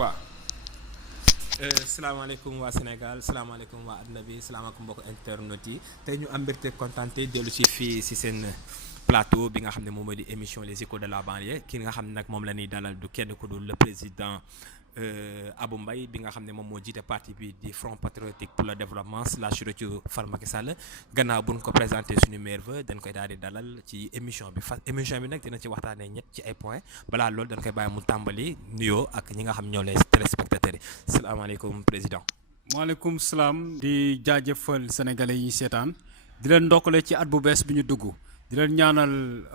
waaw salaamaaleykum waa Sénégal salaamaaleykum waa àdduna bi salaamaaleykum mbokk internet yi tey ñu am mbégte kontaante dellu si fii si seen plateau bi nga xam ne moom moo di émission les échos de la banlieue ki nga xam ne nag moom la ñuy dalal du kenn ku dul le président Abou Mbaye bi nga xam ne moom moo jiite parti bi di Front Patriotique pour le Développement slash Rëccu Fal Macky Sall gannaaw bu ñu ko présenté suñu maire va dañ koy daal di dalal ci émission bi émission bi nag dina ci waxtaanee ñett ci ay points balaa loolu dañ koy bàyyi mu tàmbali nuyoo ak ñi nga xam ñoo les téléspectateurs yi salaamaaleykum président. maaleykum salaam. di jaajëfal sénégalais yi seetaan di leen ndokkale ci at bu bees bi ñu dugg di leen ñaanal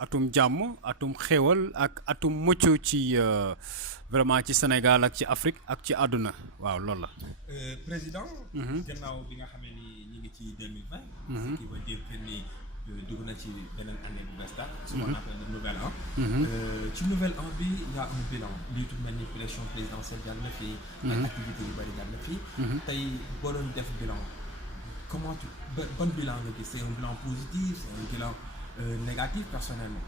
atum jàmm atum xéewal ak atum mucc ci. Vraiment ci Sénégal ak ci Afrique ak ci àdduna waaw loolu la. président. gannaaw bi nga xamee ni ñu ngi ci 2020. qui veut dire que ni dugg na ci beneen année bu bees daal. ce qu'on appelle le nouvel an. ci nouvel an bi y a un bilan lii tudd mel ni élection présidentielle jàll na fii. ak activité yu bëri jàll na fii. tey boo doon def bilan comment ban bilan nga gis c'est un bilan positif c'est un bilan négatif personnellement.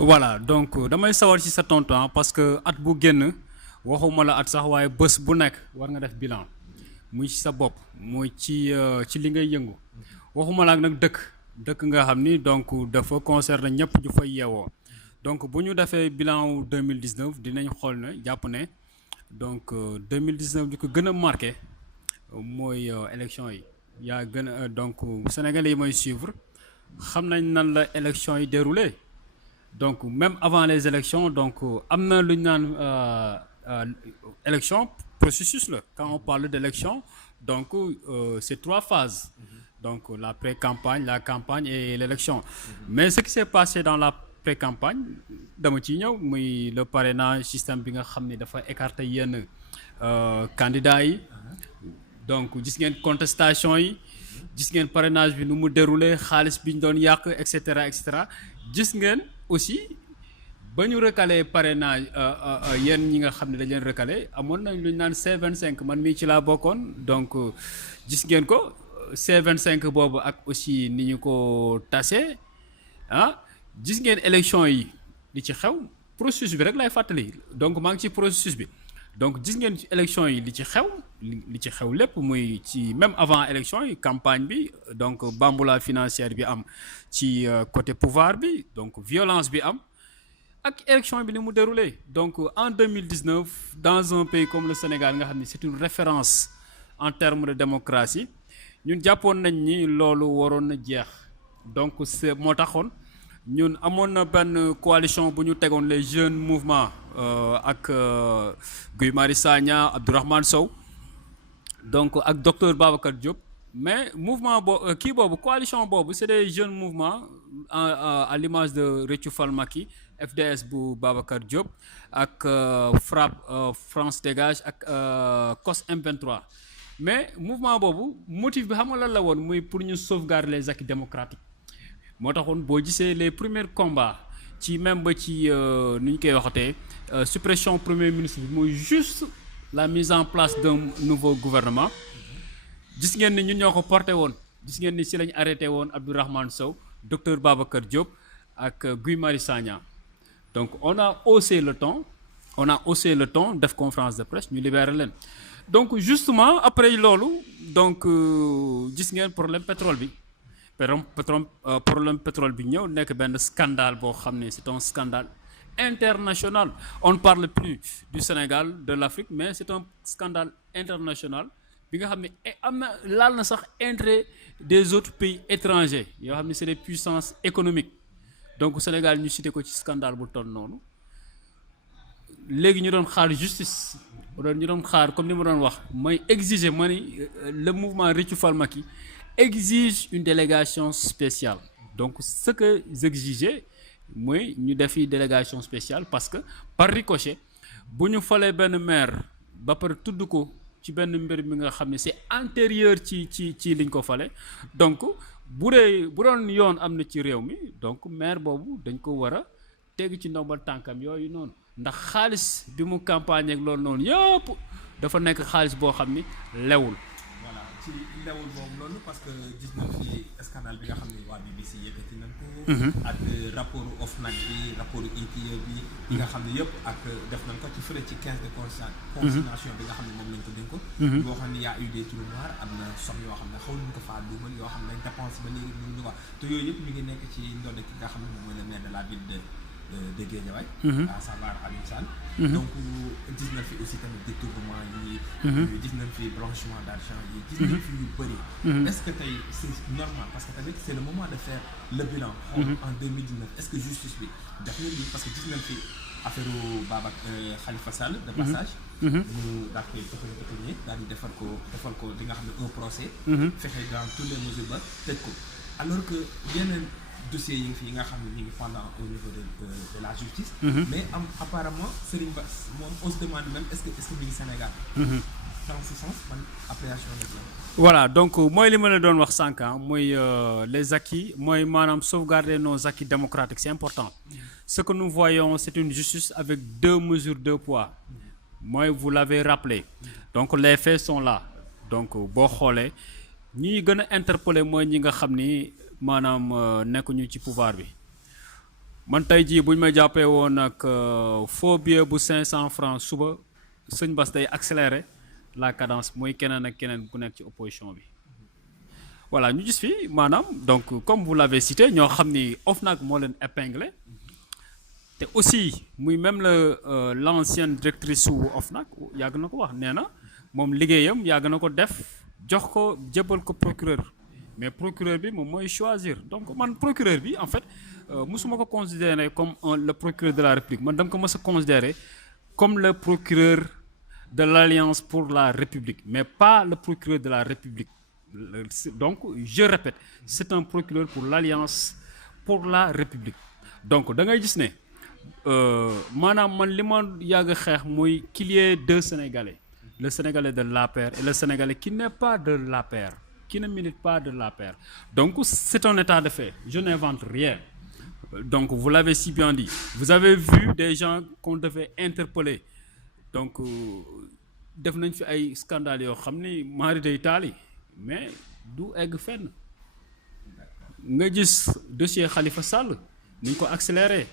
Voilà donc damay sawar ci sa tontu parce que at bu génn waxuma la at sax waaye bés bu nekk war nga def bilan muy ci sa bopp muy ci li ngay yëngu waxuma la nag dëkk nga xam ni donc dafa concerner ñëpp ñu fay yeewoo donc bu ñu defee bilan wu 2019 dinañ xool ne jàpp ne donc 2019 di ko gën a marqué mooy élection yi yaa gën a donc Sénégalais yi mooy suivre xam nañ nan la élection yi déroulé. Donc même avant les élections donc am na lu ñu naan élection processus la quand on parle d'élection donc c'est 3 phases donc la pré-campagne la campagne et l'élection mais ce qui s'est passé dans la pré-campagne dama ciy ñëw muy le parrainage système bi nga xam ne dafa écarter yenn candidats yi donc gis ngeen contestation yi gis ngeen parrainage bi nu mu déroulé xaalis bi ñu doon yàq et cetera gis ngeen aussi ba ñu recalé parrainage yéen ñi nga xam ne dañ leen recalé amoon nañ lu ñu naan C25 man mii ci laa bokkoon donc gis ngeen ko C25 boobu ak aussi ni ñu ko tasee gis ngeen élection yi li ci xew processus bi rek lay fàttali donc maa ngi ci processus bi donc gis ngeen ci élection yi li ci xew lépp muy ci même avant élection yi campagne bi donc bamboula financière bi am ci côté pouvoir bi donc violence bi am ak élection bi ni mu déroulé donc en 2019 dans un pays comme le Sénégal nga xam ne c'est une référence en termes de démocratie ñun jàppoon nañ ni loolu waroon na jeex donc c'est moo taxoon ñun amoon na benn coalition bu ñu tegoon les jeunes mouvements ak Guy Marius Sagna Abdourahmane Sow donc ak docteur Babacar Diop mais mouvement boobu coalition boobu c'est des jeunes mouvements à l'image de Rëccu Fal Macky FDS bu Babacar Diop ak FRAPP France Dégage ak COS M23 mais mouvement boobu motif bi xam nga lan la woon muy pour ñu sauvegarder les acquis démocratiques moo taxoon boo gisee les premiers combats ci même ba ci nu ñu koy waxatee suppression premier ministre bi mooy juste la mise en place d'un nouveau gouvernement gis ngeen ni ñun ñoo ko porté woon gis ngeen ni si lañ arrêté woon Abdourahmane Sow docteur Babacar Diop ak Guy Marius Sagna donc on a haussé le ton def conférence de presse ñu libéré leen donc justement après loolu donc gis ngeen problème pétrole bi ñëw nekk benn scandale boo xam ne c'est un scandale international on ne parle plus du Sénégal de l'Afrique mais c'est un scandale international bi nga xam ne am na laal na sax intérêt des autres pays étrangers yoo xam ne c'est des puissances économiques donc Sénégal ñu cité ko ci scandale bu toll noonu léegi ñu doon xaar justice ñu doon xaar comme ni ma doon wax mooy exiger ma ni le mouvement Rëccu Fal Macky exige une délégation spéciale donc ce que j'exigeais mooy ñu defi délégation spéciale parce que par ricochet bu ñu falee benn maire ba pare tudd ko ci benn mbir mi nga xam ne c'est antérieur ci liñ ko fale donc bu doon yoon am na ci réew mi donc maire boobu dañ ko war a teg ci ndombal tànkam yooyu noonu ndax xaalis bi mu campagne ak loolu noonu yëpp dafa nekk xaalis boo xam ni lewul. voilà ci lewul boobu loolu parce que gis nañ fi scandale bi nga xam ne waa BBC yëkkati nañ ko. ak rapport OFNAC bi rapport ITIE bi. yi nga xam ne yëpp ak def nañ ko ci fële ci 15 de consignation bi nga xam ne moom lañ ko dénk ko. boo xam ne y a eu des trous noirs am na somme yoo xam ne xaw nañ ko faa duumal yoo xam ne dépense ba léegi ñu ko te yooyu yëpp mi ngi nekk ci ndodd ki nga xam ne moom mooy le maire de la ville de Guédiawaye, à savoir Aliou Sall. Donc gis nañ fi aussi tamit détournement yi. gis nañ fi blanchiment d'argent yi. gis nañ fi yu bëri. est-ce que tey c'est normal parce que tamit c'est le moment de faire le bilan. En 2019 est-ce que justice bi def na lii parce que gis nañ fi affaire Khalifa Sall de passage. mu daal koy toxalee daal di defal ko li nga xam ne un procès. fexe dans toutes les mesures ba tëj ko alors que yeneen. dossier yi fi nga xam ne ñu ngi pendant au niveau de la justice. mais apparemment Serigne Bass moom on se demande même est-ce que mi ngi Sénégal. dans ce sens man appréciation la. voilà donc mooy li ma la doon wax sànq mooy les acquis mooy maanaam sauvegarder nos acquis démocratiques c'est important. Ce que nous voyons c'est une justice avec deux mesures deux poids. mooy vous l'avez rappelé. donc les faits sont là donc boo xoolee ñi gën a interpeller mooy ñi nga xam ni. maanaam nekkuñu ci pouvoir bi man tey jii bu ñu ma jàppee woon nag faux billet bu 500 francs suba sëñ Bass day accélérer la cadence mooy keneen ak keneen ku nekk ci opposition bi voilà ñu gis fi maanaam donc comme vous l'avez cité ñoo xam ni OFNAC moo leen épinglé te aussi muy même l'ancienne directrice su OFNAC yàgg na ko wax nee na moom liggéeyam yàgg na ko def jox ko jébbal ko procureur mais procureur bi moom mooy choisir donc man procureur bi en fait musuma ko considérer comme le procureur de la République man dama ko mës a considérer comme le procureur de l'Alliance pour la République mais pas le procureur de la République donc je répète c'est un procureur pour l'Alliance pour la République donc da ngay gis ne maanaam man li ma yàgg a xeex mooy qu'il y ait deux Sénégalais le Sénégalais de l'APR et le Sénégalais qui n'est pas de l'APR qui ne milite pas de l'APR. Donc c'est un état de fait. Je n'invente rien. Donc vous l'avez si bien dit. Vous avez vu des gens qu'on devait interpeller. Donc def nañ fi ay scandales yoo xam ni mari day taali mais du egg fenn. nga gis dossier Khalifa Sall ni ñu ko accéléré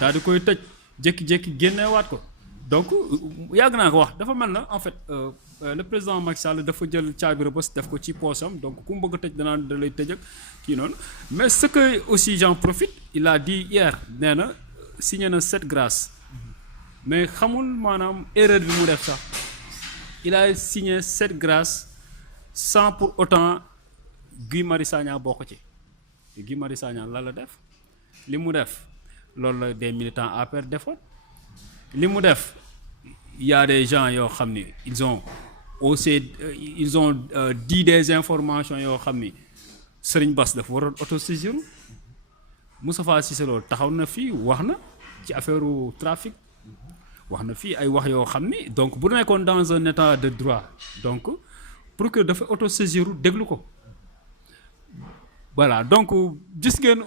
daal di koy tëj jékki-jékki génneewaat ko. donc yàgg naa ko wax dafa mel na en fait le président Macky Sall dafa jël caabi Rebeuss def ko ci poosam donc ku mu bëgg a tëj danaa da lay tëj ak kii noonu mais ce que aussi j'en profite il a dit hier nee na signé na 7 grâces mais xamul maanaam erreur bi mu def sax il a signé 7 grâces sans pour autant Guy Marius Sagna bokk ci Guy Marius Sagna la def li mu def loolu la des militants APR defoon li mu def il y a des gens yoo xam ni ils ont dit des informations yoo xam ni Serigne Bass dafa waroon autosaisir Moustapha Cissé Lo taxaw na fii wax na ci affaire trafic wax na fii ay wax yoo xam ni donc bu nekkoon dans un état de droit donc procureur dafa autosaisir déglu ko voilà donc gis ngeen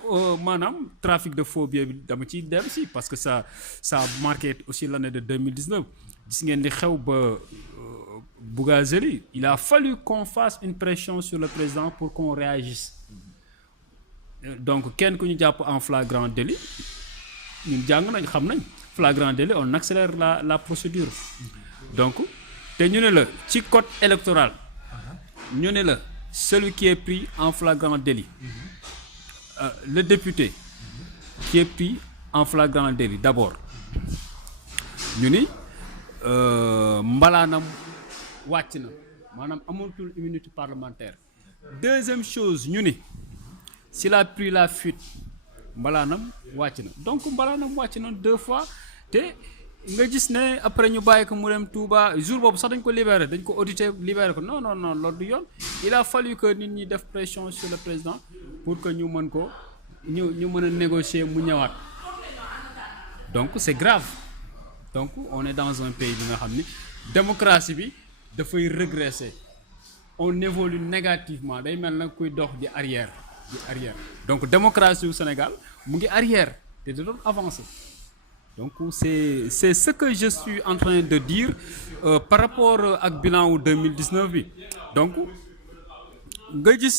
maanaam trafic de faux billets bi dama ciy dem si parce que ça a marqué aussi l'année de 2019 gis ngeen di xew ba Bougazeli il a fallu qu'on fasse une pression sur le président pour qu'on réagisse donc kenn ku ñu jàpp en flagrant délit ñun jàng nañ xam nañ flagrant délit on accélère la procédure donc te ñu ne la ci code électoral ñu ne la celui qui est pris en flagrant délit le député qui est pris en flagrant délit d'abord ñu ni mbalaanam wàcc na maanaam amatul immunité parlementaire deuxième chose ñu ni s'il a pris la fuite mbalaanam wàcc na donc mbalaanam wàcc na 2 fois te nga gis ne après ñu bàyyi ko mu dem Touba jour boobu sax dañ ko libéré dañ ko audité libéré ko non loolu du yoon il a fallu que nit ñi def pression sur le président pour que ñu mën ko ñu mën a négocier mu ñëwaat donc c'est grave donc on est dans un pays bi nga xam ni démocratie bi dafay régresser on évolue négativement day mel nag kuy dox di arrière donc démocratie au Sénégal mu ngi arrière te da doon avancer. Donc c'est ce que je suis en train de dire par rapport ak bilan wu 2019 bi donc nga gis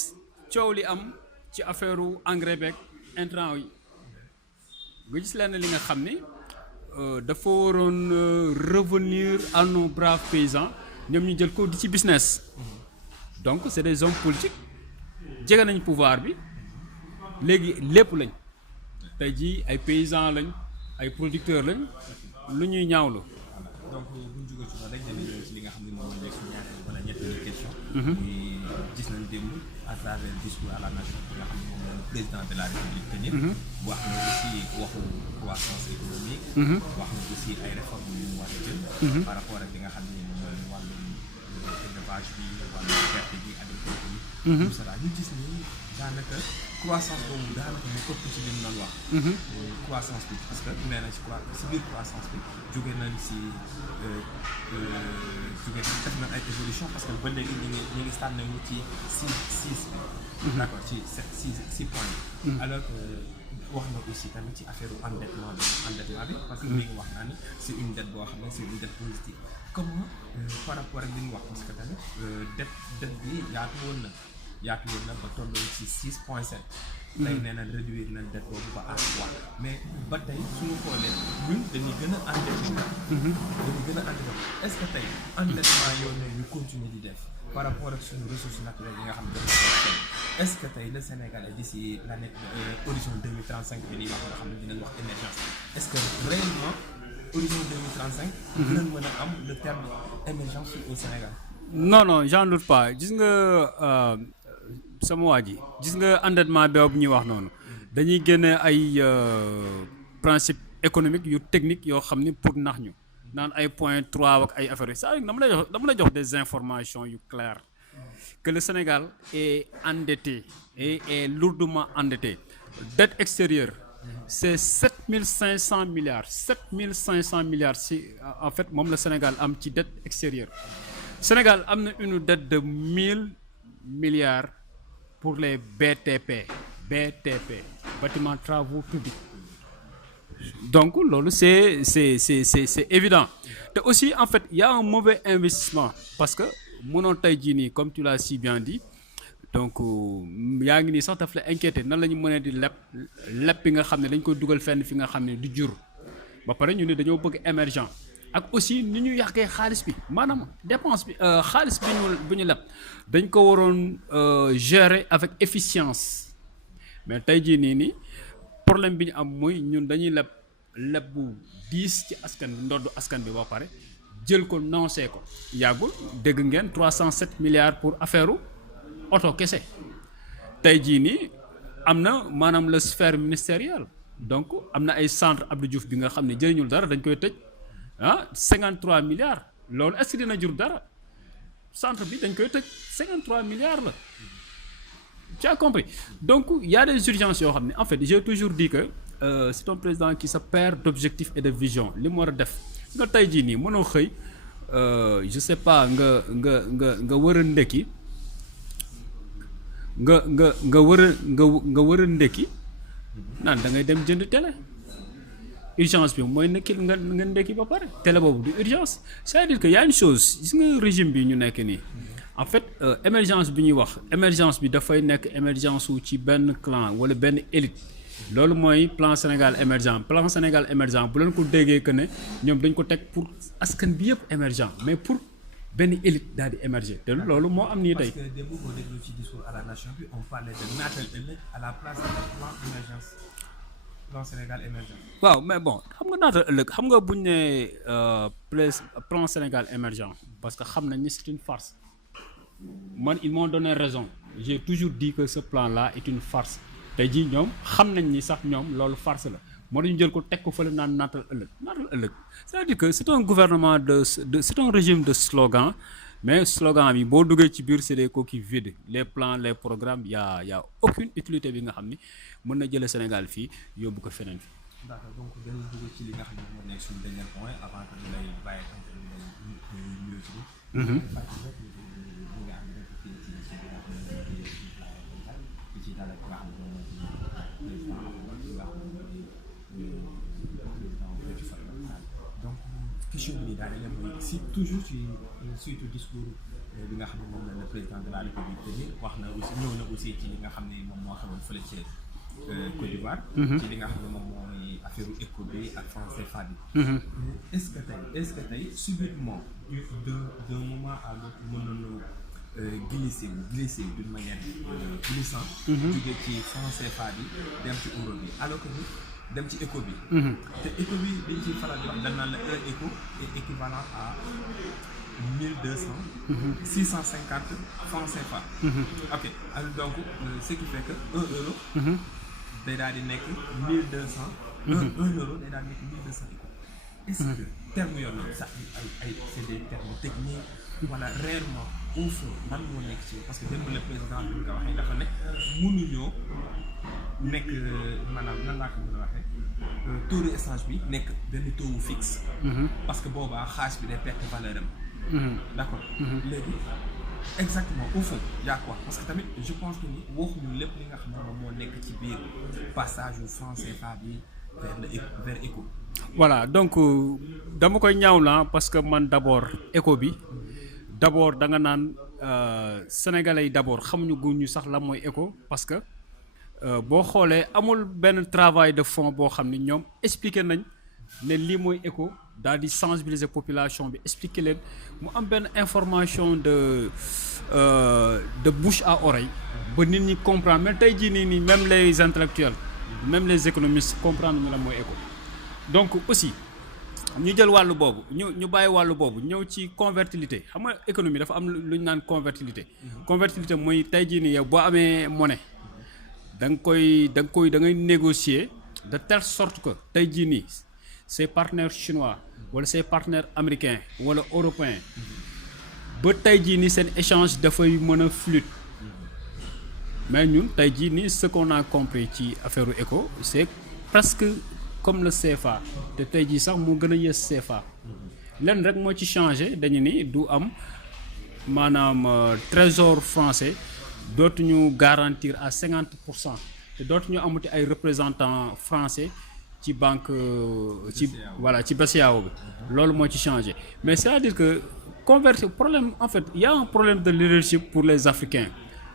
coow li am ci affaire engrais beeg intrant yi nga gis lenn li nga xam ni dafa waroon revenir à nos braves paysans ñoom ñu jël ko di ci business donc c'est des hommes politiques jege nañ pouvoir bi léegi lépp lañ tey jii ay paysans lañ ay producteurs lañ lu ñuy ñaawlu. donc bu ñu jógee ci loolu rek dinañ ñëw ci li nga xam ne moom mooy suñu ñaareel wala ñetteelu question. muy gis nañ démb à travers discours à la nation bi nga xam ne moom la président de la république tenir. wax na aussi waxu croissance économique. wax na aussi ay réformes yu mu war a jël. par rapport ak li nga xam ne moom mooy wàllum élevage bi wàllum gerte gi agriculture bi. tout ça ñu gis ni daanaka croissance boobu daanaka mu ëpp ci li mu doon wax. croissance bi parce que nee na ci biir croissance bi jóge nañ si jóge nañ def nañ ay évolution parce que ba léegi ñu ngi stànn wu ci six bi. d'accord ci six points yi. alors que wax na aussi tamit ci affaire endettement bi parce que mi ngi wax naa ni c'est une dette boo xam ne c'est une dette positive. comment par rapport ak li ñu wax parce que tamit dette bi yaatu woon na ba tolloo ci 6.7. tey nee na réduire nañ dette boobu ba à 3 mais ba tey suñu xoolee ñun dañuy gën a endetté est-ce que tey endettement yooyu ñu continuer di def par rapport ak suñu ressources naturelles yi nga xam ne est-ce que tey le Sénégalais d'ici l'année horizon 2035 bi ñuy wax nga xam ne dinañ wax émergence est-ce que réellement horizon 2035 dinañ mën a am le terme émergence au Sénégal? non j'en doute pas gis nga sama waa ji gis nga endettement boobu ñuy wax noonu dañuy génne ay principe économique yu technique yoo xam ni pour nax ñu naan ay point 3 ak ay affaires yi c'est-à-dire dama lay jox des informations yu claires que le Sénégal est endetté et est lourdement endetté. Dette extérieure c'est 7500 milliards si en fait moom la Sénégal am ci dette extérieure. Sénégal am na une dette de 1000 milliards pour les BTP bâtiments travaux publics. Donc loolu c'est évident te aussi en fait il y a un mauvais investissement parce que mënoon tey jii nii comme tu l'as si bien dit donc yaa ngi nii sax daf la inquiété nan la ñu mënee di leb bi nga xam ne dañ koy dugal fenn fi nga xam ne du jur ba pare ñu ne dañoo bëgg émergent ak aussi ni ñu yàqee xaalis bi maanaam dépense bi xaalis bi ñu leb dañ ko waroon gérer avec efficience mais tey jii nii problème bi ñu am mooy ñun dañuy leb bu diis ci askan bi ndoddu askan bi ba pare jël ko noncé ko yàggul dégg ngeen 307 milliards pour affaire oto kese tey jii nii am na maanaam la sphère ministérielle donc am na ay centre Abdou Diouf bi nga xam ne jëriñul dara dañ koy tëj 53 milliards loolu est-ce que dina jur dara centre bi dañ koy tëj 53 milliards la tu as compris donc il y a des urgences yoo xam ne en fait j'ai toujours dit que c'est un président qui se perd d'objectifs et de vision li mu war a def nga tey jii nii mënoo xëy je sais pas nga war a ndekki nga war a ndekki naan da ngay dem jënd télé urgence bi mooy nekki nga ndekki ba pare télé boobu du urgence c'est-à-dire que y a une chose gis nga régime bi ñu nekk nii en fait émergence bi ñuy wax émergence bi dafay nekk émergence wu ci benn clan wala benn élite loolu mooy plan Sénégal émergent bu leen ko déggee que ne ñoom dañ ko teg pour askan bi yëpp émergent mais pour benn élite daal di émerger te loolu moo am nii tey. parce que démb boo déglu ci discours à la nation bi on parlait de naatal ëllëg à la place de plan émergence plan Sénégal émergent. waaw mais bon xam nga naatal ëllëg xam nga buñ ne plan Sénégal émergent parce que xam nañ ni c'est une farce man ils m'ont donné raison j'ai toujours dit que ce plan là est une farce. tey jii ñoom xam nañ ni sax ñoom loolu farce la moo dañu jël ko teg ko fële naan naatal ëllëg c'est-à-dire que c'est un gouvernement c'est un régime de slogan mais slogan bi boo duggee ci biir c'est des coquilles vides les plans les programmes y a aucune utilité bi nga xam ni mën na jëlee Sénégal fii yóbbu ko feneen fi. d'accord donc dañuy dugg ci li nga xam ne moo nekk suñu dernier point avant que ñu lay bàyyi question bi nii daal di leen mooy si toujours ci surtout discours bi nga xam ne moom la le président de la République tenir wax na aussi ñëw na aussi ci li nga xam ne moom moo xewoon fële ci Côte d'Ivoire. ci li nga xam ne moom mooy affaire éco bi ak franc CFA bi. est-ce que tey subitement d'un moment à l'autre mën nañu glisser d'une manière glissante. jóge ci franc CFA bi dem ci euro bi alors que dem ci éco bi. te éco bi dañ ciy faral di wax dañ naan la un éco est équivalent à 1200. 650 francs CFA. ok alors donc ce qui fait que 1 euro. day daal di nekk 1200. 1 euro day daal di nekk 1200 éco. est-ce que terme yoon la sax ay c'est des termes techniques wala réellement au fond lan moo nekk ci parce que démb le président bi nga waxee dafa ne mënuñoo nekk maanaam nan laa ko mën a waxee taux de échange bi nekk benn taux wu fixe. parce que boobaa xaalis bi day perte valeur am. d'accord léegi exactement au fond yaa ko wax parce que tamit je pense que ni waxuñu lépp li nga xam ne moom moo nekk ci biir passage au franc CFA bi vers éco. voilà donc dama koy ñaaw la parce que man d'abord éco bi d'abord da nga naan sénégalais yi d'abord xamuñu guñu sax la mooy éco parce que boo xoolee amul benn travail de fond boo xam ni ñoom expliqué nañ ne lii mooy éco daal di sensibiliser population bi expliquer leen mu am benn information de bouche à oreille ba nit ñi comprendre mais tey jii nii même les intellectuels même les économistes comprendre ñu la mooy éco donc aussi ñu jël wàllu boobu ñu bàyyi wàllu boobu ñëw ci convertibilité xam nga économie dafa am lu ñu naan convertibilité. Convertibilité mooy tey jii nii yow boo amee monnaie da ngay négocier de telle sorte que tey jii nii ses partenaires chinois wala ses partenaires américains wala européens ba tey jii nii seen échange dafay mën a fluide mais ñun tey jii nii ce qu'on a compris ci affaire éco c'est presque comme le CFA te tey jii sax moo gën a yées CFA lenn rek moo ci changé dañu ni du am maanaam trésor français dootuñu garantir à 50% te dootuñu amati ay représentants français ci banque ci voilà ci BCEAO bi loolu moo ci changé mais c'est-à-dire que problème en fait il y a un problème de leadership pour les Africains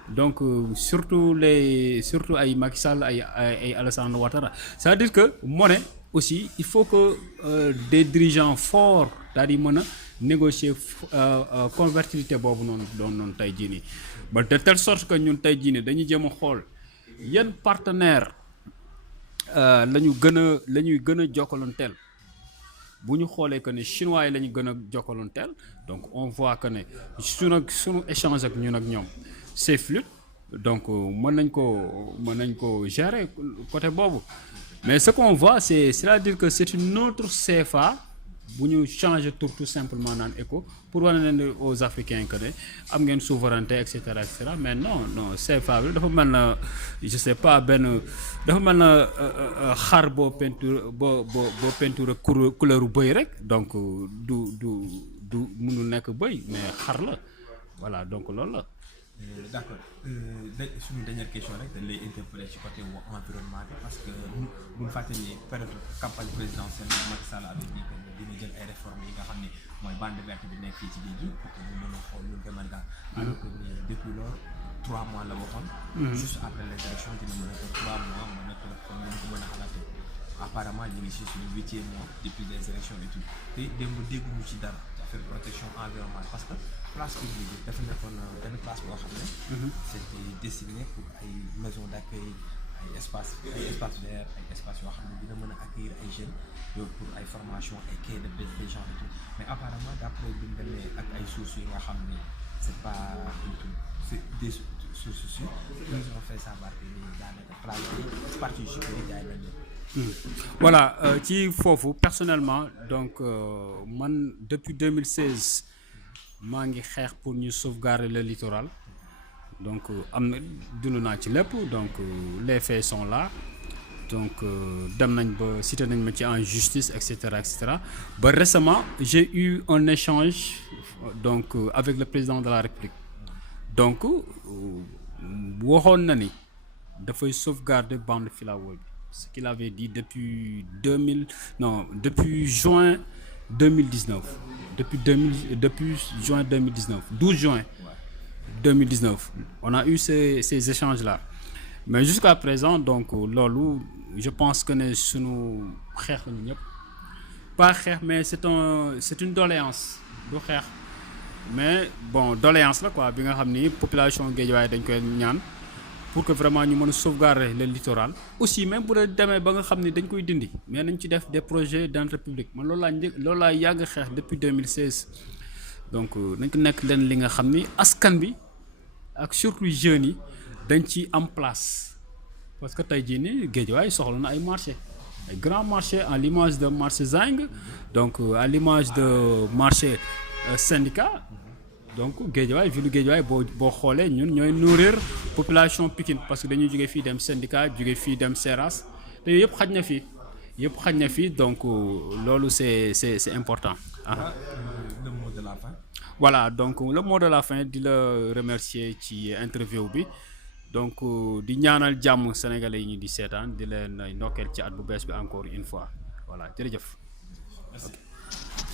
donc surtout ay Macky Sall ay Alassane Ouattara c'est-à-dire que monnaie aussi il faut que des dirigeants forts daal di mën a négocier convertibilité boobu noonu tey jii nii ba de telle sorte que ñun tey jii nii dañuy jéem a xool yan partenaire la ñuy gën a jokkalonteel bu ñu xoolee que ne chinois yi la ñu gën a jokkalonteel donc on voit que ne sunu échange ak ñun ak ñoom c'est fluide donc mën nañ ko gérer côté boobu mais ce qu'on voit c'est-à-dire que c'est une autre CFA bu ñu changer tout simplement naan éco pour wane ne aux Africains que ne am ngeen souveraineté et cetera mais non CFA bi dafa mel na je sais pas dafa mel na xar boo peinture couleur bëy rek donc du mënul nekk bëy mais xar la voilà donc loolu la. D'accord suñu dernière question rek dañ lay interpeller ci côté environnement bi parce que bu ñu fàtte ni période campagne présidentielle Macky Sall avait dit que dina jël ay réformes yi nga xam ne mooy bande verte bi nekk fii ci biir pour que ñu mën a xool lu gën a gaaw alors que depuis lors 3 mois la waxoon. juste après les élections dina mën a toog 3 mois mën a toog comme ni ko mën a xalaatee apparemment ñu ngi si suñu 8e mois depuis les élections et tout te démb dégguñu ci dara affaire protection environnementale parce que place publique bi dafa nekkoon benn place boo xam ne c'était destiné pour ay maison d'accueil ay espace vert ay espace yoo xam ne dina mën a accueillir ay jeunes pour ay formation ay quai de pêche des gens et tout mais apparemment d'après bi ñu demee ak ay sources yi nga xam ne c'est pas c'est des sources ils nous ont fait savoir que ni daanaka place bi partie yu bëri jaay nañ voilà ci foofu personnellement donc man depuis 2016 maa ngi xeex pour ñu sauvegarder le littoral donc am na dund naa ci lépp donc les faits sont là donc dem nañ ba cité nañ ma ci en justice et cetera ba récemment j'ai eu un échange donc avec le président de la République donc waxoon na ni dafay sauvegarder bande filao bi ce qu'il avait dit depuis juin 2019 depuis juin 2019 12 juin 2019 on a eu ces échanges là mais jusqu'à présent donc loolu je pense que ne sunu xeex la ñu ñëpp pas xeex mais c'est une doléance du xeex mais bon doléance la quoi bi nga xam ni population Guédiawaye dañ koy ñaan pour que vraiment ñu mën a sauvegarder le littoral aussi même bu dee demee ba nga xam ni dañ koy dindi mais nañ ci def des projets d'intérêt public man loolu laa yàgg xeex depuis 2016 donc nañ ko nekk leen li nga xam ni askan bi ak surtout jeunes yi dañ ci am place parce que tey jii nii Guédiawaye soxla na ay marché ay grands marchés à l'image de marché Zinc donc à l'image de marché syndicat donc Guédiawaye ville Guédiawaye boo xoolee ñun ñooy nourrir population Pikine parce que dañuy jóge fii dem syndicat jóge fii dem Seras te yëpp xaj na fii donc loolu c'est important. Le mot de la fin. Voilà donc le mot de la fin di la remercier ci interview bi donc di ñaanal jàmm sénégalais yi ñu di seetaan di leen ndokkeel ci at bu bees bi encore une fois voilà jërëjëf. Merci.